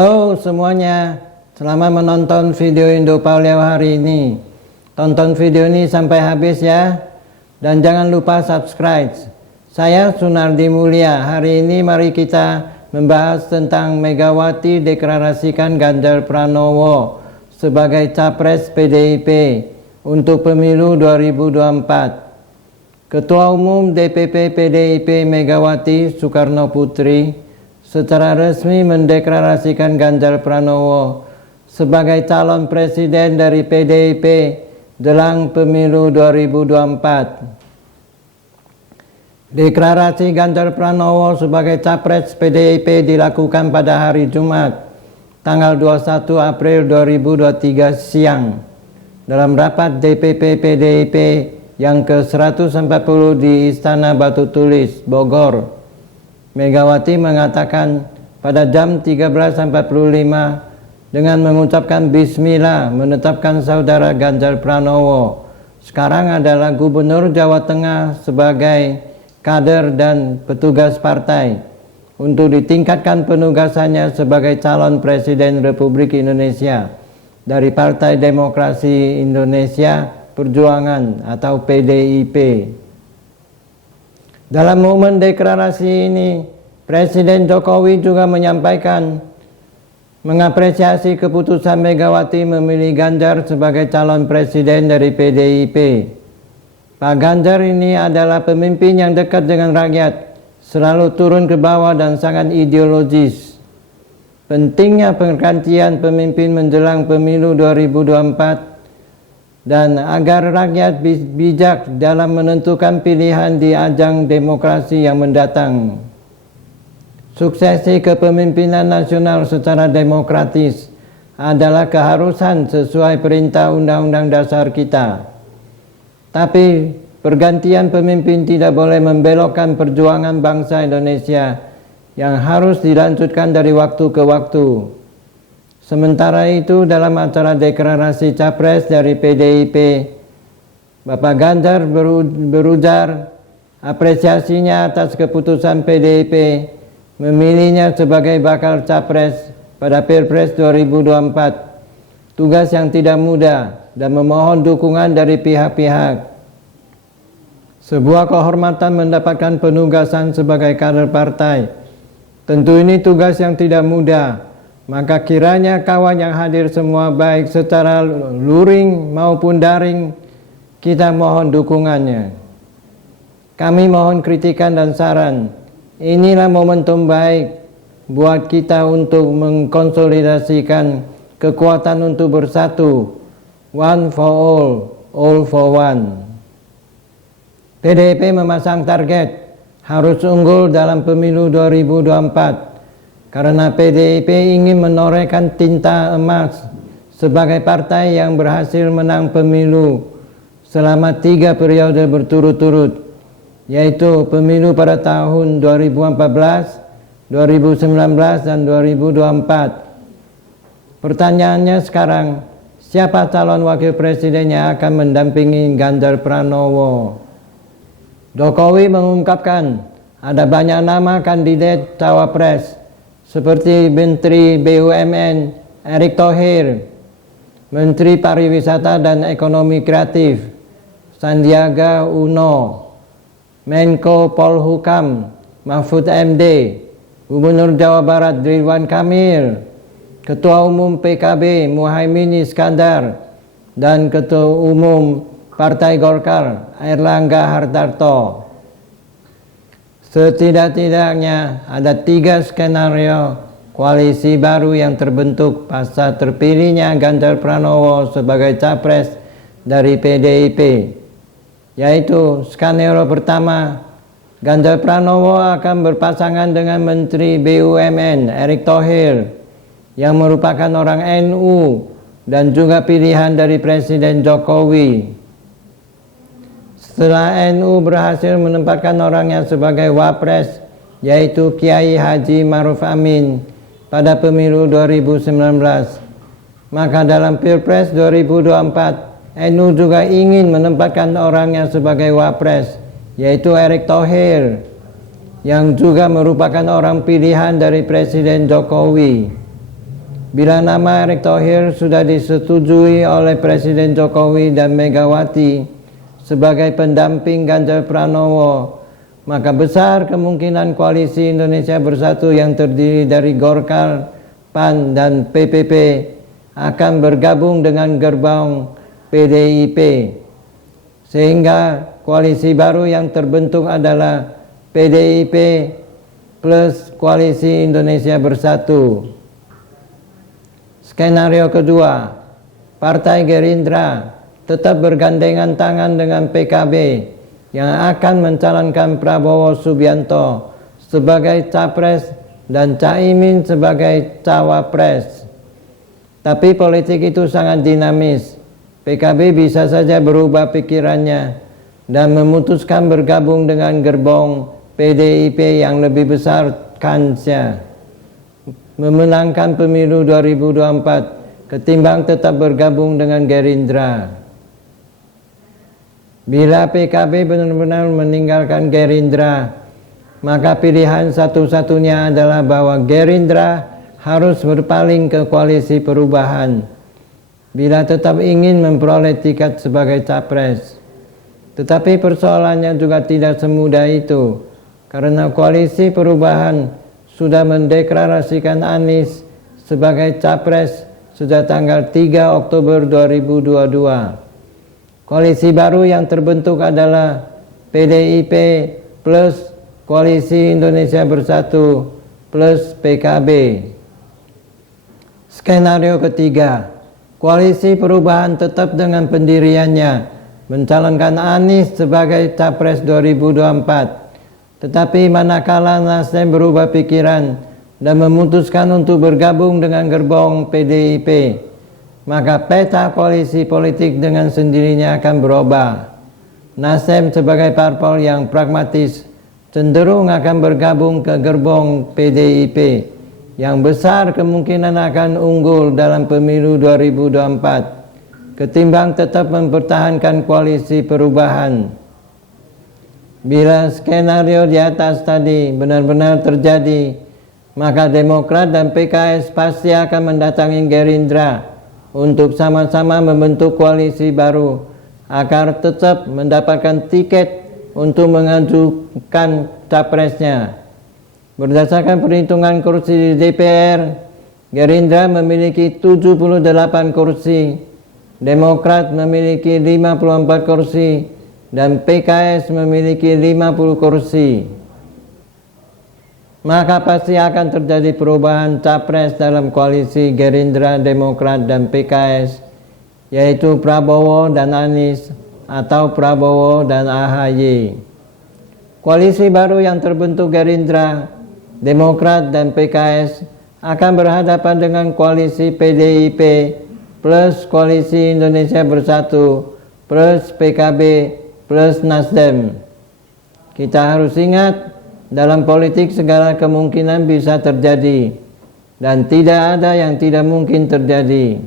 Halo semuanya, selamat menonton video Indo Paleo hari ini. Tonton video ini sampai habis ya, dan jangan lupa subscribe. Saya Sunardi Mulia. Hari ini mari kita membahas tentang Megawati deklarasikan Ganjar Pranowo sebagai Capres PDIP untuk pemilu 2024. Ketua Umum DPP PDIP Megawati Soekarno Putri secara resmi mendeklarasikan Ganjar Pranowo sebagai calon presiden dari PDIP jelang pemilu 2024. Deklarasi Ganjar Pranowo sebagai capres PDIP dilakukan pada hari Jumat, tanggal 21 April 2023 siang dalam rapat DPP PDIP yang ke-140 di Istana Batu Tulis, Bogor. Megawati mengatakan pada jam 13.45 dengan mengucapkan bismillah menetapkan saudara Ganjar Pranowo sekarang adalah Gubernur Jawa Tengah sebagai kader dan petugas partai untuk ditingkatkan penugasannya sebagai calon Presiden Republik Indonesia dari Partai Demokrasi Indonesia Perjuangan atau PDIP. Dalam momen deklarasi ini, Presiden Jokowi juga menyampaikan mengapresiasi keputusan Megawati memilih Ganjar sebagai calon presiden dari PDIP. Pak Ganjar ini adalah pemimpin yang dekat dengan rakyat, selalu turun ke bawah dan sangat ideologis. Pentingnya pergantian pemimpin menjelang pemilu 2024 dan agar rakyat bijak dalam menentukan pilihan di ajang demokrasi yang mendatang. Suksesi kepemimpinan nasional secara demokratis adalah keharusan sesuai perintah Undang-Undang Dasar kita. Tapi pergantian pemimpin tidak boleh membelokkan perjuangan bangsa Indonesia yang harus dilanjutkan dari waktu ke waktu. Sementara itu dalam acara deklarasi capres dari PDIP, Bapak Ganjar berujar apresiasinya atas keputusan PDIP memilihnya sebagai bakal capres pada Pilpres 2024. Tugas yang tidak mudah dan memohon dukungan dari pihak-pihak. Sebuah kehormatan mendapatkan penugasan sebagai kader partai. Tentu ini tugas yang tidak mudah. Maka kiranya kawan yang hadir semua baik secara luring maupun daring, kita mohon dukungannya. Kami mohon kritikan dan saran. Inilah momentum baik buat kita untuk mengkonsolidasikan kekuatan untuk bersatu. One for all for one. PDIP memasang target harus unggul dalam pemilu 2024. Karena PDIP ingin menorehkan tinta emas sebagai partai yang berhasil menang pemilu selama 3 periode berturut-turut, yaitu pemilu pada tahun 2014, 2019, dan 2024. Pertanyaannya sekarang, siapa calon wakil presiden yang akan mendampingi Ganjar Pranowo? Jokowi mengungkapkan ada banyak nama kandidat cawapres, seperti Menteri BUMN Erick Thohir, Menteri Pariwisata dan Ekonomi Kreatif Sandiaga Uno, Menko Polhukam Mahfud MD, Gubernur Jawa Barat Ridwan Kamil, Ketua Umum PKB Muhaimin Iskandar, dan Ketua Umum Partai Golkar Airlangga Hartarto. Setidak-tidaknya ada 3 skenario koalisi baru yang terbentuk pasca terpilihnya Ganjar Pranowo sebagai capres dari PDIP, yaitu skenario pertama, Ganjar Pranowo akan berpasangan dengan Menteri BUMN Erick Thohir yang merupakan orang NU dan juga pilihan dari Presiden Jokowi. Setelah NU berhasil menempatkan orangnya sebagai wapres, yaitu Kiai Haji Ma'ruf Amin pada pemilu 2019, maka dalam Pilpres 2024, NU juga ingin menempatkan orangnya sebagai wapres, yaitu Erick Thohir, yang juga merupakan orang pilihan dari Presiden Jokowi. Bila nama Erick Thohir sudah disetujui oleh Presiden Jokowi dan Megawati sebagai pendamping Ganjar Pranowo, maka besar kemungkinan koalisi Indonesia Bersatu yang terdiri dari Golkar, PAN, dan PPP akan bergabung dengan gerbong PDIP. Sehingga koalisi baru yang terbentuk adalah PDIP plus Koalisi Indonesia Bersatu. Skenario kedua, Partai Gerindra tetap bergandengan tangan dengan PKB yang akan mencalonkan Prabowo Subianto sebagai capres dan Caimin sebagai cawapres. Tapi politik itu sangat dinamis. PKB bisa saja berubah pikirannya dan memutuskan bergabung dengan gerbong PDIP yang lebih besar kansnya memenangkan pemilu 2024 ketimbang tetap bergabung dengan Gerindra. Bila PKB benar-benar meninggalkan Gerindra, maka pilihan satu-satunya adalah bahwa Gerindra harus berpaling ke Koalisi Perubahan bila tetap ingin memperoleh tiket sebagai capres. Tetapi persoalannya juga tidak semudah itu, karena Koalisi Perubahan sudah mendeklarasikan Anies sebagai capres sejak tanggal 3 Oktober 2022. Koalisi baru yang terbentuk adalah PDIP plus Koalisi Indonesia Bersatu plus PKB. Skenario ketiga, Koalisi Perubahan tetap dengan pendiriannya mencalonkan Anies sebagai capres 2024. Tetapi manakala Nasdem berubah pikiran dan memutuskan untuk bergabung dengan gerbong PDIP, maka peta koalisi politik dengan sendirinya akan berubah. Nasdem sebagai parpol yang pragmatis cenderung akan bergabung ke gerbong PDIP yang besar kemungkinan akan unggul dalam pemilu 2024 ketimbang tetap mempertahankan Koalisi Perubahan. Bila skenario di atas tadi benar-benar terjadi, maka Demokrat dan PKS pasti akan mendatangi Gerindra untuk sama-sama membentuk koalisi baru agar tetap mendapatkan tiket untuk mengajukan capresnya. Berdasarkan perhitungan kursi di DPR, Gerindra memiliki 78 kursi, Demokrat memiliki 54 kursi, dan PKS memiliki 50 kursi. Maka pasti akan terjadi perubahan capres dalam koalisi Gerindra, Demokrat, dan PKS, yaitu Prabowo dan Anies atau Prabowo dan AHY. Koalisi baru yang terbentuk Gerindra, Demokrat, dan PKS akan berhadapan dengan koalisi PDIP plus Koalisi Indonesia Bersatu plus PKB plus Nasdem. Kita harus ingat, dalam politik segala kemungkinan bisa terjadi dan tidak ada yang tidak mungkin terjadi.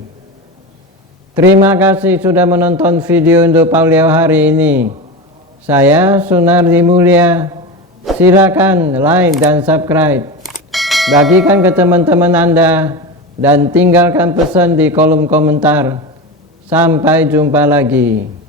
Terima kasih sudah menonton video untuk Pauliau hari ini. Saya Sunardi Mulya. Silakan like dan subscribe. Bagikan ke teman-teman Anda dan tinggalkan pesan di kolom komentar. Sampai jumpa lagi.